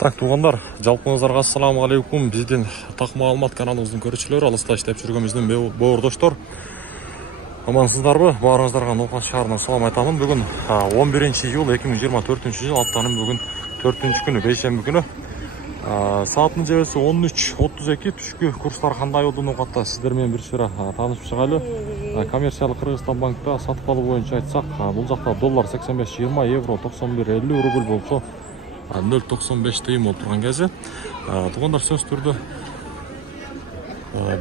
Так, туғандар, жалпыңыздарға ассаламу алейкум. Бізден тақ маалымат каналымыздың көрушілері, алыста іштеп жүргеніміздің бауырдоштар. Амансыздар бы? Барыңыздарға науқас шағырынан салам айтамын. Бүгін 11 июл 2024 жыл, аптаның бүгін 4 күні, бейсенбі күні. Саатын жебесі 13:32, түшкі курстар қандай oldu науқатта сіздермен бір шыра танышып шығайлы. Коммерциялық Қырғызстан банкта сатып алу бойынша айтсақ, бұл жақта доллар 85-20, евро 91-50, рубль болса 0.95 тиым болып тұрған кезі. Туғандар, сөз түрді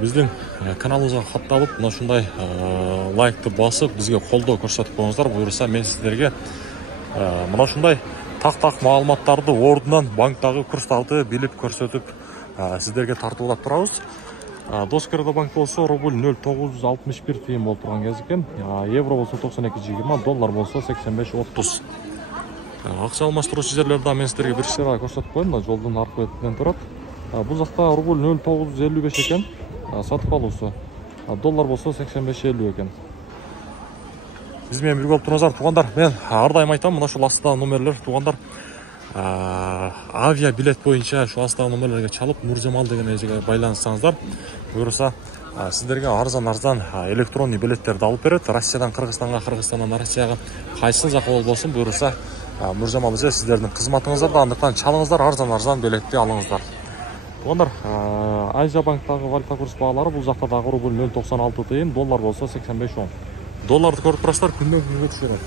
біздің каналымызға хатталып, мына шындай лайкты басып, бізге қолдау көрсетіп қойыңыздар. Бұйырса мен сіздерге мына шындай тақ-тақ маалыматтарды ордынан банктағы курстарды біліп көрсетіп сіздерге тартылап тұрамыз. Доскерді банк болса рубль 0.961 тиым болып тұрған кез екен. Евро болса 92.20, доллар болса 85.30. Ақша алмастырушы жерлерді мен сіздерге бір шыра көрсетіп қойдым, жолдың арқылы өтінен тұрады. Бұл жақта рубль 0.955 екен, сатып алусы. Доллар болса 85.50 екен. Бізмен бірге болып тұрыңыздар, туғандар. Мен ардайым айтам, мына шул астыдағы номерлер, туғандар, авиа билет бойынша шу астыдағы номерлерге чалып, Нұржамал деген ежеге байланысаңыздар, бұйырса сіздерге арзан электронный билеттерді алып береді. Россиядан Қырғызстанға, Қырғызстаннан Россияға қайсыл жаққа болсын, бұйырса Нұржамал еже сіздердің қызматыңыздар да, андықтан чалыңыздар, арзан билетте алыңыздар. Туғандар, Азия банктағы валюта курс бағалары бұл жақта дағы рубль 0.96 тиын, доллар болса 85.10. Долларды көріп тұрасыздар, күннен күнге түседі.